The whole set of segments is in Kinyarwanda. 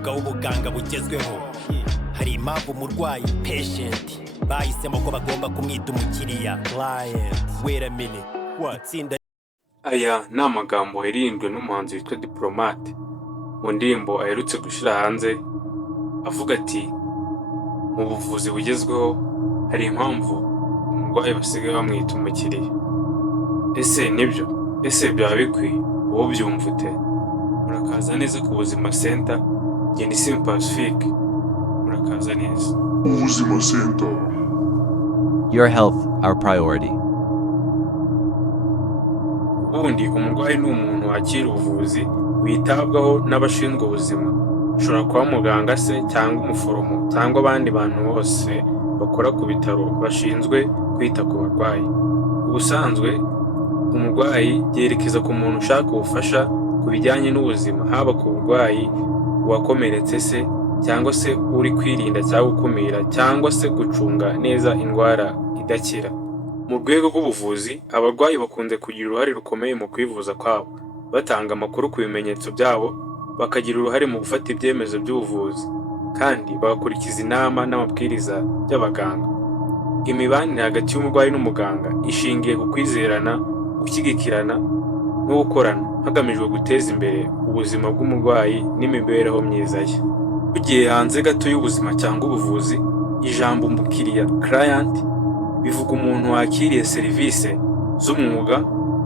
umwuga w'ubuganga bugezweho. Hari impamvu umurwayi patient bahisemo ko bagomba kumwita umukiriya client. Wait a minute, itsinda Aya ni amagambo yaririmbwe n'umuhanzi witwa Diplomate mu ndirimbo aherutse gushyira hanze avuga ati mu buvuzi bugezweho hari impamvu umurwayi basigaye bamwita umukiriya. Ese nibyo? Ese byaba bikwiye? Wowe ubyumva ute? Murakaza neza ku Buzima Center, njye ni Sim Pacifique. Murakaza neza. Ubuzima Center. Your health, our priority. Ubundi umurwayi ni umuntu wakira ubuvuzi witabwaho n'abashinzwe ubuzima. Ushobora kuba muganga se cyangwa umuforomo cyangwa abandi bantu bose bakora ku bitaro bashinzwe kwita ku barwayi. Ubusanzwe umurwayi yerekeza ku muntu ushaka ubufasha ku bijyanye n'ubuzima, haba ku burwayi, uwakomeretse se cyangwa se uri kwirinda cyangwa gukumira cyangwa se gucunga neza indwara idakira. Mu rwego rw'ubuvuzi, abarwayi bakunze kugira uruhare rukomeye mu kwivuza kwabo, batanga amakuru ku bimenyetso byabo, bakagira uruhare mu gufata ibyemezo by'ubuvuzi, kandi bagakurikiza inama n'amabwiriza by'abaganga. Imibanire hagati y'umurwayi n'umuganga ishingiye ku kwizerana, gushyigikirana no gukorana hagamijwe guteza imbere ubuzima bw'umurwayi n'imibereho myiza ye. Tugiye hanze gato y'ubuzima cyangwa ubuvuzi, ijambo umukiriya client bivuga umuntu wakiriye serivisi z'umwuga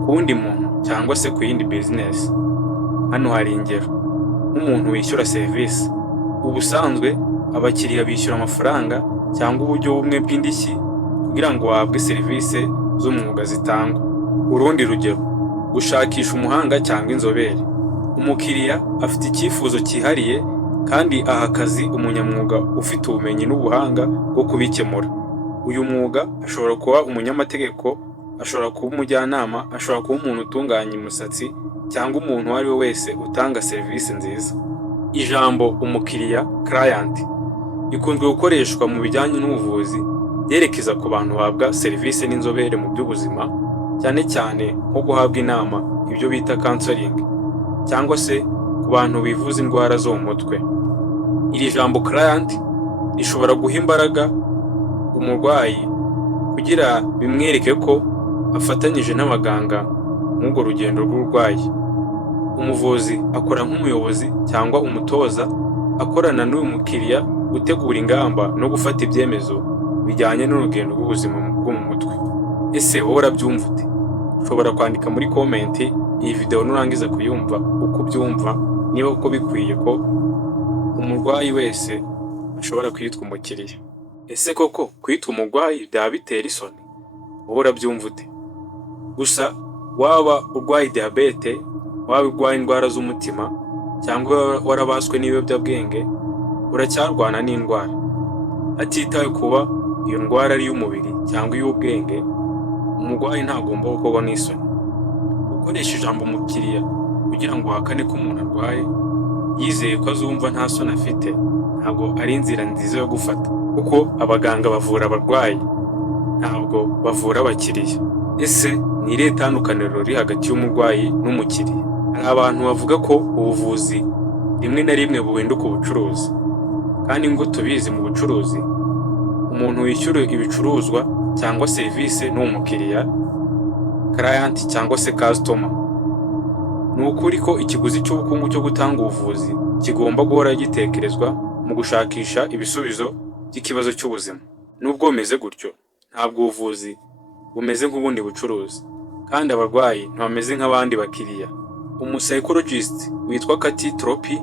ku wundi muntu cyangwa se ku yindi business. Hano hari ingero: nk'umuntu wishyura serivisi. Ubusanzwe abakiriya bishyura amafaranga cyangwa uburyo bumwe bw'indishyi kugira ngo bahabwe serivisi z'umwuga zitangwa. Urundi rugero: gushakisha umuhanga cyangwa inzobere. Umukiriya afite icyifuzo cyihariye kandi aha akazi umunyamwuga ufite ubumenyi n'ubuhanga bwo kubikemura. Uyu mwuga ashobora kuba umunyamategeko, ashobora kuba umujyanama, ashobora kuba umuntu utunganya imisatsi cyangwa umuntu uwo ari we wese utanga serivisi nziza. Ijambo umukiriya client ikunzwe gukoreshwa mu bijyanye n'ubuvuzi ryerekeza ku bantu bahabwa serivisi n'inzobere mu by'ubuzima, cyane cyane nko guhabwa inama, ibyo bita counseling, cyangwa se ku bantu bivuza indwara zo mu mutwe. Iri jambo client rishobora guha imbaraga umurwayi kugira bimwereke ko afatanyije n'abaganga nk'urwo rugendo rw'uburwayi. Umuvuzi akora nk'umuyobozi cyangwa umutoza, akorana n'uyu mukiriya gutegura ingamba no gufata ibyemezo bijyanye n'urugendo rw'ubuzima bwo mu mutwe. Ese wowe urabyumva ute? Ushobora kwandika muri comment iyi video nurangiza kuyumva uko byumva, niba uko bikwiye ko umurwayi wese ashobora kwitwa umukiriya. Ese koko kwitwa umurwayi byaba bitera isoni? Wowe urabyumva ute? Gusa waba urwaye diabete, waba urwaye indwara z'umutima cyangwa warabaswe n'ibiyobyabwenge, uracyarwana n'indwara. Atitawe kuba iyo ndwara ari iy'umubiri cyangwa iy'ubwenge, umurwayi ntagomba gukorwa n'isoni. Gukoresha ijambo umukiriya kugira ngo uhakane ko umuntu arwaye, yizeye ko azumva nta soni afite, ntabwo ari inzira nziza yo gufata, kuko abaganga bavura abarwayi, ntabwo bavura abakiriya. Ese ni irihe tandukaniro riri hagati y'umurwayi n'umukiriya? Hari abantu bavuga ko ubuvuzi rimwe na rimwe buhinduka ubucuruzi, kandi ngo tubizi mu bucuruzi, umuntu wishyura ibicuruzwa cyangwa serivisi ni umukiriya client cyangwa se customer. Ni ukuri ko ikiguzi cy'ubukungu cyo gutanga ubuvuzi kigomba guhora gitekerezwa mu gushakisha ibisubizo by'ikibazo cy'ubuzima. Nubwo bimeze gutyo, ntabwo ubuvuzi bumeze nk'ubundi bucuruzi, kandi abarwayi ntibameze nk'abandi bakiriya. Umu-psychologist witwa Cathy Tropi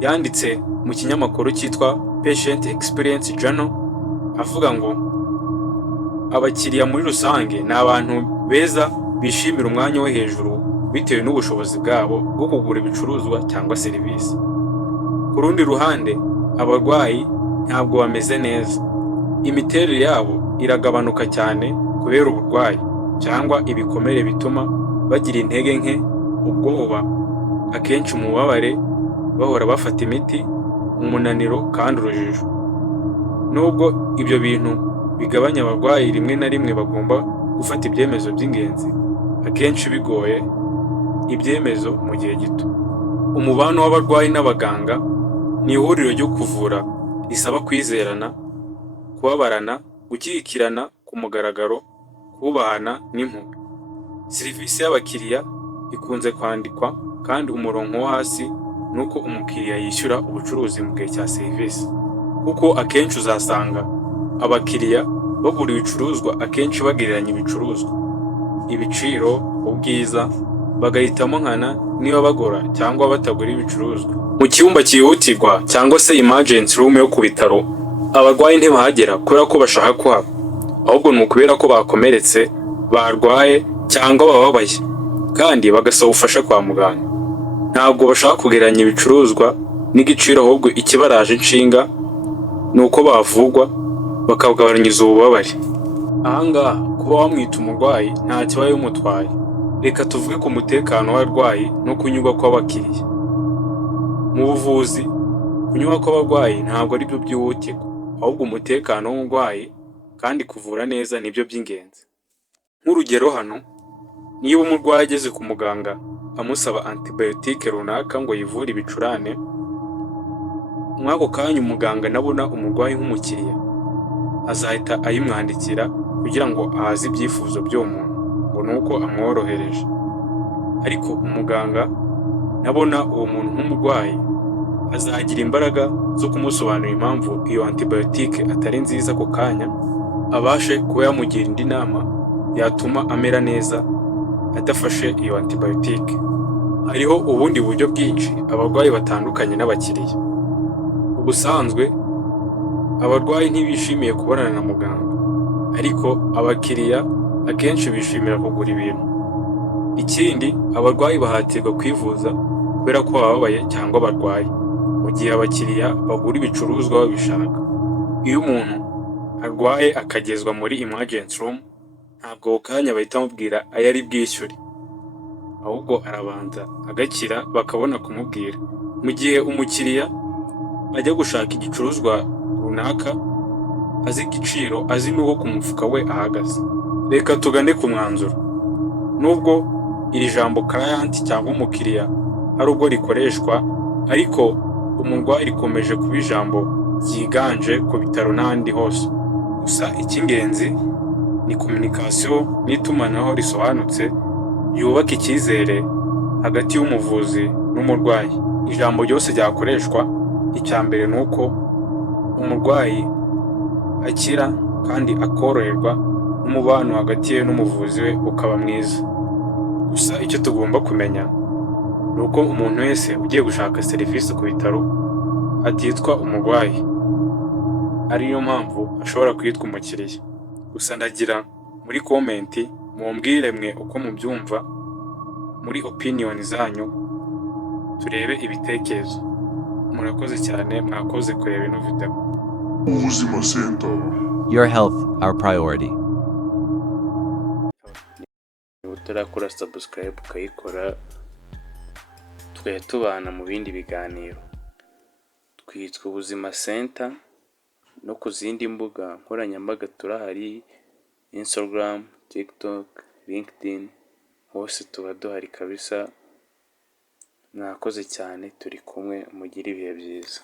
yanditse mu kinyamakuru cyitwa Patient Experience Journal avuga ngo abakiriya muri rusange ni abantu beza bishimira umwanya wo hejuru bitewe n'ubushobozi bwabo bwo kugura ibicuruzwa cyangwa serivisi. Ku rundi ruhande, abarwayi ntabwo bameze neza. Imiterere yabo iragabanuka cyane kubera uburwayi cyangwa ibikomere bituma bagira intege nke, ubwoba, akenshi umubabare, bahora bafata imiti, umunaniro kandi urujijo. Nubwo ibyo bintu bigabanya abarwayi, rimwe na rimwe bagomba gufata ibyemezo by'ingenzi, akenshi bigoye ibyemezo mu gihe gito. Umubano w'abarwayi n'abaganga ni ihuriro ryo kuvura risaba kwizerana, kubabarana, gushyigikirana ku mugaragaro, kubahana n'impuhwe. Serivisi y'abakiriya ikunze kwandikwa kandi umurongo wo hasi ni uko umukiriya yishyura ubucuruzi mu gihe cya serivisi, kuko akenshi uzasanga abakiriya bagura ibicuruzwa akenshi bagereranya ibicuruzwa, ibiciro, ubwiza, bagahitamo nkana niba bagura cyangwa batagura ibicuruzwa. Mu cyumba cyihutirwa cyangwa se emergency room yo ku bitaro, abarwayi ntibahagera kubera ko bashaka kuhaba, ahubwo ni ukubera ko bakomeretse, barwaye cyangwa bababaye kandi bagasaba ubufasha kwa muganga. Ntabwo bashaka kugereranya ibicuruzwa n'igiciro, ahubwo ikibaraje inshinga ni uko bavugwa bakagabanyiza ububabare. Ahangaha kuba wamwita umurwayi nta kibaye umutwaye. Reka tuvuge ku mutekano w'abarwayi no kunyurwa kw'abakiriya. Mu buvuzi, kunyurwa kw'abarwayi ntabwo ari byo byihutirwa, ahubwo umutekano w'umurwayi kandi kuvura neza nibyo by'ingenzi. Nk'urugero hano, niba umurwayi ageze ku muganga amusaba antibiyotike runaka ngo yivure ibicurane, mw'ako kanya umuganga nabona umurwayi nk'umukiriya azahita ayimwandikira kugira ngo ahaze ibyifuzo by'uwo muntu, ngo ni uko amworohereje. Ariko umuganga nabona uwo muntu nk'umurwayi azagira imbaraga zo kumusobanurira impamvu iyo antibiyotike atari nziza ako kanya, abashe kuba yamugira indi nama yatuma amera neza adafashe iyo antibiyotike. Hariho ubundi buryo bwinshi abarwayi batandukanye n'abakiriya. Ubusanzwe abarwayi ntibishimiye kubonana na muganga, ariko abakiriya akenshi bishimira kugura ibintu. Ikindi, abarwayi bahatirwa kwivuza kubera ko bababaye cyangwa barwaye, mu gihe abakiriya bagura ibicuruzwa babishaka. Iyo umuntu arwaye akagezwa muri emergency room, ntabwo ako kanya bahita bamubwira ayo ari bwishyure, ahubwo arabanza agakira bakabona kumubwira. Mu gihe umukiriya ajya gushaka igicuruzwa runaka, azi igiciro, azi n'uko ku mufuka we ahagaze. Reka tugane ku mwanzuro. Nubwo iri jambo client cyangwa umukiriya hari ubwo rikoreshwa, ariko umurwayi rikomeje kuba ijambo ryiganje ku bitaro n'ahandi hose. Gusa icy'ingenzi ni communication n'itumanaho risobanutse yubaka icyizere hagati y'umuvuzi n'umurwayi. Ijambo ryose ryakoreshwa, icya mbere ni uko umurwayi akira kandi akoroherwa, n'umubano hagati ye n'umuvuzi we ukaba mwiza. Gusa icyo tugomba kumenya ni uko umuntu wese ugiye gushaka serivisi ku bitaro atitwa umurwayi, ariyo mpamvu ashobora kwitwa umukiriya. Gusa ndagira muri komenti mumbwire mwe uko mubyumva, muri opinion zanyu turebe ibitekerezo. Murakoze cyane, mwakoze kureba ino video. Ubuzima Center. Your health, our priority. Utarakora subscribe ukayikora, tukajya tubana mu bindi biganiro. Twitwa Ubuzima Center, no ku zindi mbuga nkoranyambaga turahari: Instagram, TikTok, LinkedIn, hose tuba duhari kabisa. Mwakoze cyane, turi kumwe, mugire ibihe byiza.